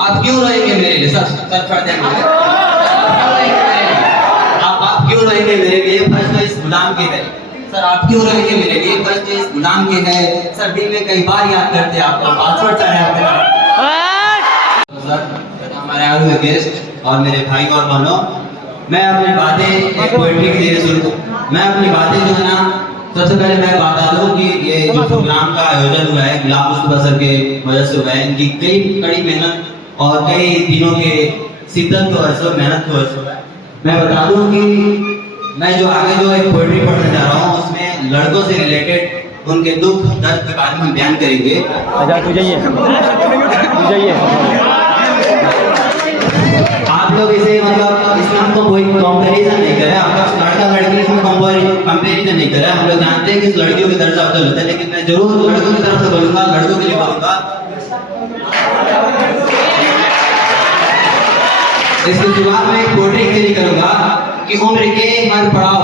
आप क्यों रोएंगे मेरे लिए? सर छोड़ देंगे। आप क्यों रोएंगे मेरे लिए? फर्स्ट तो इस गुलाम के है। सर आप क्यों रोएंगे मेरे लिए? फर्स्ट तो इस गुलाम के है। सर दिन में कई बार याद करते आपको, पासवर्ड चाहे आपके। सर हमारे आए हुए गेस्ट और मेरे भाई और बहनों, मैं अपनी बातें एक पोएट्री के लिए शुरू मैं अपनी बातें जो है ना, सबसे पहले मैं बता दूं कि ये जो प्रोग्राम का आयोजन हुआ है गुलाम मुस्तफा सर के वजह से हुआ है। इनकी कई कड़ी मेहनत और कई दिनों के शिद्दत को असर मेहनत को असर। मैं बता दूं कि मैं जो आगे जो एक पोएट्री पढ़ने जा रहा हूँ उसमें लड़कों से रिलेटेड उनके दुख दर्द के बारे में बयान करेंगे। आप लोग इसे मतलब इसमें को कोई कंपैरिजन नहीं करे, आपका लड़का लड़की इसमें कंपैरिजन नहीं करे। हम लोग जानते हैं कि लड़कियों के दर्जा अफजल होता है, लेकिन मैं जरूर लड़कों की तरफ से बोलूंगा, लड़कों के लिए बोलूंगा। इसकी शुरुआत में एक पोएट्री के लिए करूंगा कि उम्र के हर पड़ाव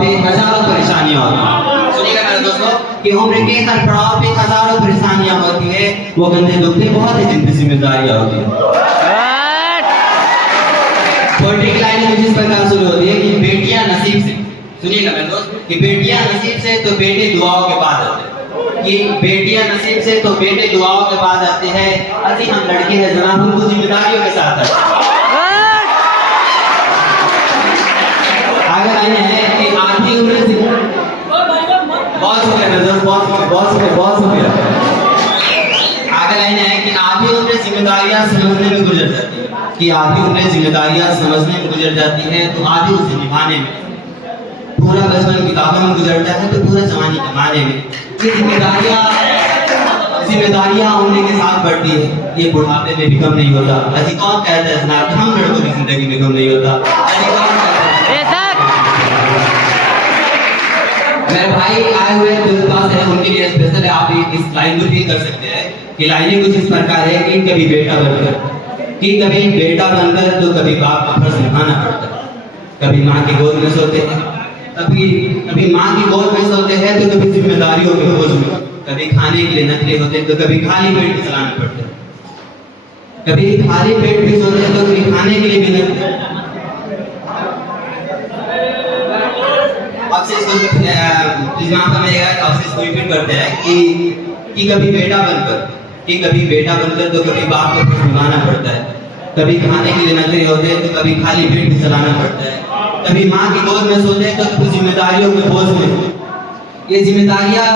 पे हजारों परेशानियां होती हैं। सुनिएगा मेरे दोस्तों कि उम्र के हर पड़ाव पे हजारों परेशानियां होती है, वो गंदे दुखते बहुत ही जिंदगी जिम्मेदारियां होती है। पोएट्री की लाइन कुछ इस प्रकार शुरू होती है कि बेटियां नसीब से, सुनिएगा मेरे दोस्त, कि बेटियां नसीब से तो बेटे दुआओं के बाद आते हैं, कि बेटियां नसीब से तो बेटे दुआओं के बाद आते हैं। अभी हम लड़के हैं जनाब, उनको जिम्मेदारियों के साथ आते हैं। आगे लाइन है कि आधी उम्र से बहुत हो गया, बहुत हो गया। आगे लाइन है कि आधी उम्र जिम्मेदारियां समझने में गुजर जाती है, कि आधी उम्र जिम्मेदारियां समझने में गुजर जाती है, तो आधी उसे निभाने में। पूरा बचपन किताबों में गुजरता है तो पूरा जवानी कमाने में। ये जिम्मेदारियां उम्र के साथ बढ़ती है, ये बुढ़ापे में भी कम नहीं होता। ऐसी कौन कहता है जनाब हम लड़कों की जिंदगी में कम नहीं होता? मेरे भाई आए हुए मेरे पास है, उनके लिए स्पेशल है। आप इस लाइन को भी कर सकते हैं कि लाइनें कुछ इस प्रकार है कि कभी बेटा बनकर तो कभी बाप का फर्ज निभाना पड़ता है। कभी माँ की गोद में सोते हैं, कभी माँ की गोद में सोते हैं तो कभी जिम्मेदारियों के बोझ में, कभी खाने के लिए नखरे होते हैं तो कभी खाली पेट भी चलाना पड़ता है। कभी खाली पेट भी सोते हैं तो कभी खाने के लिए भी नखरे। करते हैं कि कभी बेटा बनकर तो कभी बाप को कुछ निभाना पड़ता है। कभी खाने के लिए नखरे होते हैं तो कभी खाली पेट भी चलाना पड़ता है। कभी माँ की गोद में सोते हैं तो कुछ जिम्मेदारियों के बोझ में। ये जिम्मेदारियां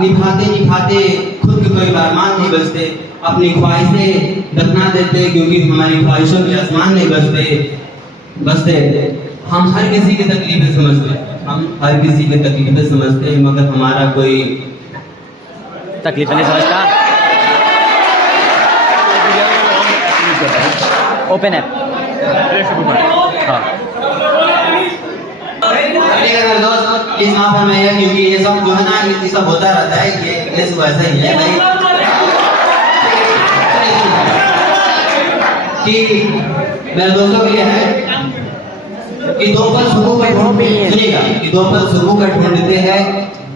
निभाते खुद के कोई अरमान नहीं बचते, अपनी ख्वाहिशें दफना देते क्योंकि हमारी ख्वाहिशों के आसमान नहीं बचते। हम हर किसी की तकलीफें समझते हैं, मगर हमारा कोई तकलीफ नहीं समझता। ओपन है हाँ। दोस्त इस माह में है क्योंकि ये सब जो है ना ये सब होता रहता है, ये वैसा ही है भाई कि मेरे दोस्तों के लिए है कि दो पल सुबह का ढूंढते हैं,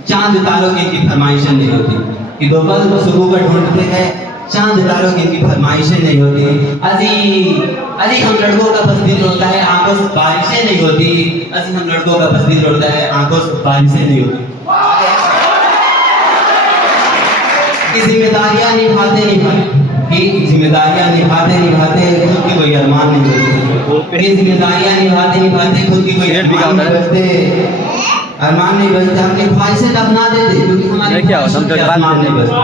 चांद तारों की फरमाइशें नहीं होती। कि दो पल सुबह का ढूंढते हैं, चांद तारों की फरमाइशें नहीं होती। अजी हम लड़कों का बस दिल होता है, आंखों से बारिशें नहीं होती। अजी हम लड़कों का बस दिल होता है, आंखों से बारिशें नहीं होती। जिम्मेदारियां निभाते खुद की कोई अरमान नहीं बचते। जिम्मेदारियां निभाते खुद की कोई अरमान नहीं बचते। अपनी ख्वाहिशें दफना देते क्योंकि हमारे अरमान नहीं बचते।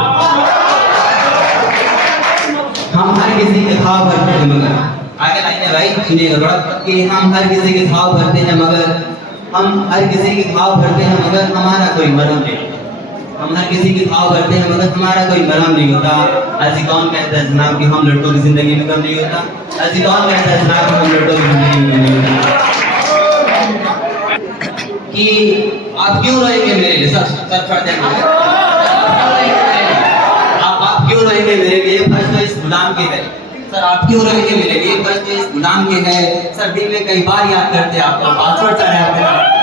हम हर किसी के घाव भरते हैं मगर आगे लाइन है भाई सुनिएगा बड़ा कि हम हर किसी के घाव भरते हैं मगर हमारा कोई मरहम नहीं। हम हर किसी के घाव भरते हैं मगर हमारा कोई मरहम नहीं होता। ऐसी कौन कहता है जनाब कि हम लड़कों की जिंदगी में कम नहीं होता? ऐसी कौन कहता है जनाब हम लड़कों की जिंदगी में नहीं होता? कि आप क्यों रोएंगे मेरे लिए? सर छोड़ देंगे। आप क्यों रोएंगे मेरे लिए? फर्स्ट तो इस गुलाम के है। सर आप क्यों रोएंगे मेरे लिए? फर्स्ट तो इस गुलाम के है। सर दिन में कई बार याद करते आपको, पासवर्ड चाहे आपके